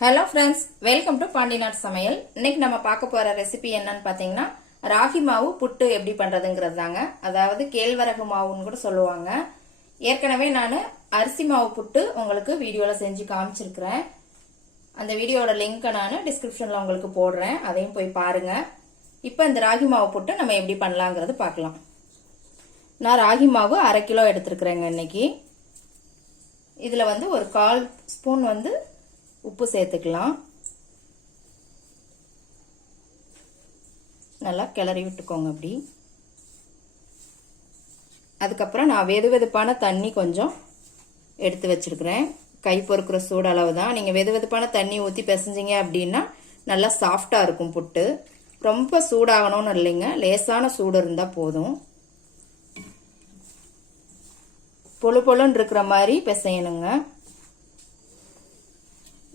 Hello friends, welcome to பாண்டிநாட் சமையல். இன்னைக்கு நம்ம பார்க்க போற ரெசிபி என்னன்னு பாத்தீங்கன்னா ராகி மாவு புட்டு எப்படி பண்றதுங்கிறது தாங்க. அதாவது கேழ்வரகு மாவுன்னு கூட சொல்லுவாங்க. ஏற்கனவே நான் அரிசி மாவு புட்டு உங்களுக்கு வீடியோல செஞ்சு காமிச்சிருக்கிறேன். அந்த வீடியோட லிங்கை நான் டிஸ்கிரிப்ஷன்ல உங்களுக்கு போடுறேன், அதையும் போய் பாருங்க. இப்போ இந்த ராகி மாவு புட்டு நம்ம எப்படி பண்ணலாங்கிறது பார்க்கலாம். நான் ராகி மாவு 1/2 கிலோ எடுத்துருக்கிறேங்க இன்னைக்கு. இதுல ஒரு 1/4 ஸ்பூன் உப்பு சேர்த்துக்கலாம். நல்லா கிளறி விட்டுக்கோங்க அப்படி. அதுக்கப்புறம் நான் வெதுவெதுப்பான தண்ணி கொஞ்சம் எடுத்து வச்சிருக்கிறேன். கை பொறுக்கிற சூடு அளவு தான். நீங்க வெதுவெதுப்பான தண்ணி ஊற்றி பிசைஞ்சிங்க அப்படின்னா நல்லா சாஃப்டா இருக்கும் புட்டு. ரொம்ப சூடாகணும்னு இல்லைங்க, லேசான சூடு இருந்தா போதும். பொழு பொழுன்னு இருக்கிற மாதிரி பிசையணுங்க.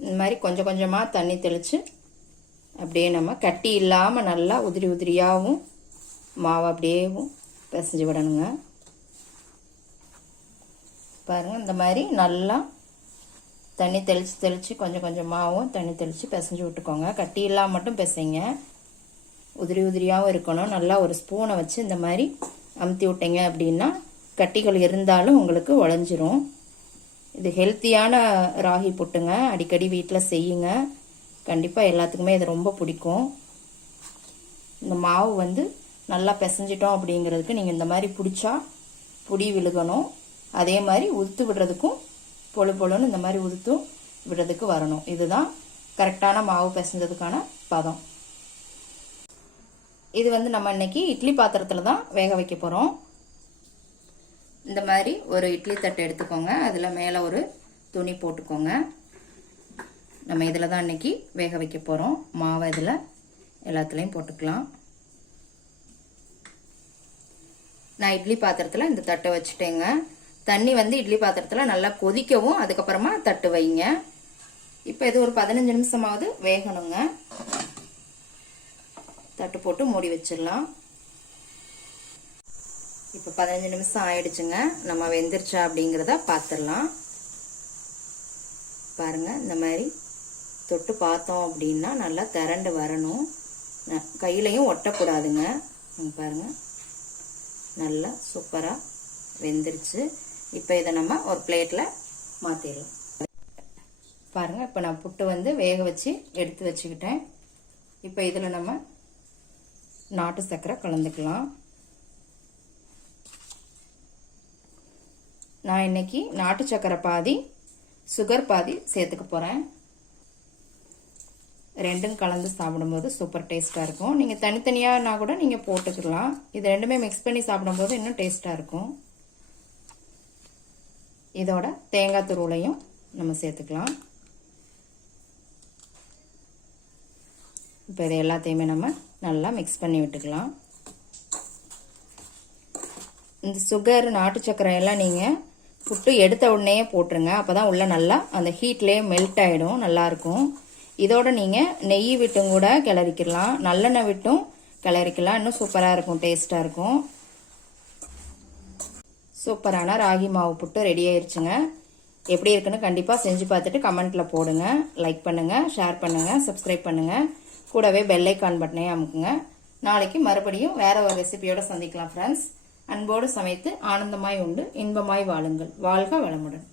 இந்த மாதிரி கொஞ்சம் கொஞ்சமாக தண்ணி தெளித்து அப்படியே நம்ம கட்டி இல்லாமல் நல்லா உதிரி உதிரியாகவும் மாவை அப்படியேவும் பிசைஞ்சு விடணுங்க. பாருங்கள், இந்த மாதிரி நல்லா தண்ணி தெளித்து கொஞ்சம் கொஞ்சமாகவும் தண்ணி தெளித்து பிசைஞ்சு விட்டுக்கோங்க. கட்டி இல்லாமல் மட்டும் பிசைங்க, உதிரி உதிரியாகவும் இருக்கணும். நல்லா ஒரு ஸ்பூனை வச்சு இந்த மாதிரி அமுத்தி விட்டீங்க அப்படின்னா கட்டிகள் இருந்தாலும் உங்களுக்கு உடஞ்சிரும். இது ஹெல்த்தியான ராகி புட்டுங்க. அடிக்கடி வீட்டில் செய்யுங்க, கண்டிப்பாக எல்லாத்துக்குமே இது ரொம்ப பிடிக்கும். இந்த மாவு நல்லா பிசைஞ்சிட்டோம் அப்படிங்கிறதுக்கு நீங்கள் இந்த மாதிரி பிடிச்சா புடி விழுகணும். அதே மாதிரி உதுத்து விடுறதுக்கும் பொழு பொழுன்னு இந்த மாதிரி உதுத்து விடுறதுக்கு வரணும். இதுதான் கரெக்டான மாவு பிசைஞ்சதுக்கான பதம். இது நம்ம இன்னைக்கு இட்லி பாத்திரத்தில் தான் வேக வைக்க போகிறோம். இந்த மாதிரி ஒரு இட்லி தட்டு எடுத்துக்கோங்க. அதில் மேலே ஒரு துணி போட்டுக்கோங்க. நம்ம இதில் தான் இன்னைக்கு வேக வைக்க போகிறோம். மாவை இதில் எல்லாத்துலேயும் போட்டுக்கலாம். நான் இட்லி பாத்திரத்தில் இந்த தட்டை வச்சுட்டேங்க. தண்ணி இட்லி பாத்திரத்தில் நல்லா கொதிக்கவும் அதுக்கப்புறமா தட்டு வைங்க. இப்போ இது ஒரு 15 நிமிஷமாவது வேகணுங்க. தட்டு போட்டு மூடி வச்சிடலாம். இப்போ 15 நிமிஷம் ஆயிடுச்சுங்க. நம்ம வெந்துருச்சா அப்படிங்கிறத பார்த்துடலாம். பாருங்க, இந்த மாதிரி தொட்டு பார்த்தோம் அப்படின்னா நல்லா திரண்டு வரணும். கையிலையும் ஒட்டக்கூடாதுங்க. பாருங்க, நல்லா சூப்பராக வெந்துருச்சு. இப்போ இதை நம்ம ஒரு பிளேட்டில் மாற்றிடலாம். பாருங்க, இப்போ நான் புட்டு வேக வச்சு எடுத்து வச்சுக்கிட்டேன். இப்போ இதில் நம்ம நாட்டு சர்க்கரை கலந்துக்கலாம். நான் இன்னைக்கு நாட்டு சக்கரை பாதி சுகர் பாதி சேர்த்துக்க போகிறேன். ரெண்டும் கலந்து சாப்பிடும்போது சூப்பர் டேஸ்ட்டாக இருக்கும். நீங்கள் தனித்தனியானா கூட நீங்கள் போட்டுக்கலாம். இது ரெண்டுமே மிக்ஸ் பண்ணி சாப்பிடும்போது இன்னும் டேஸ்ட்டாக இருக்கும். இதோட தேங்காய் துருவலையும் நம்ம சேர்த்துக்கலாம். இப்போ இதை எல்லாத்தையுமே நம்ம நல்லா மிக்ஸ் பண்ணி விட்டுக்கலாம். இந்த சுகர் நாட்டு சக்கரை எல்லாம் நீங்கள் புட்டு எடுத்த உடனே போட்டுருங்க. அப்போ தான் உள்ள நல்லா அந்த ஹீட்லேயே மெல்ட் ஆகிடும், நல்லாயிருக்கும். இதோட நீங்கள் நெய் விட்டும் கூட கிளறிக்கலாம், நல்லெண்ணெய் விட்டும் கிளறிக்கலாம். இன்னும் சூப்பராக இருக்கும், டேஸ்ட்டாக இருக்கும். சூப்பரான ராகி மாவு புட்டு ரெடி ஆயிடுச்சுங்க. எப்படி இருக்குன்னு கண்டிப்பாக செஞ்சு பார்த்துட்டு கமெண்ட்டில் போடுங்க. லைக் பண்ணுங்கள், ஷேர் பண்ணுங்கள், சப்ஸ்கிரைப் பண்ணுங்கள். கூடவே பெல் ஐக்கான் பட்டனையும் அமுக்குங்க. நாளைக்கு மறுபடியும் வேற ஒரு ரெசிபியோட சந்திக்கலாம் ஃப்ரெண்ட்ஸ். அன்போடு சமைத்து ஆனந்தமாய் உண்டு இன்பமாய் வாழுங்கள். வாழ்க வளமுடன்.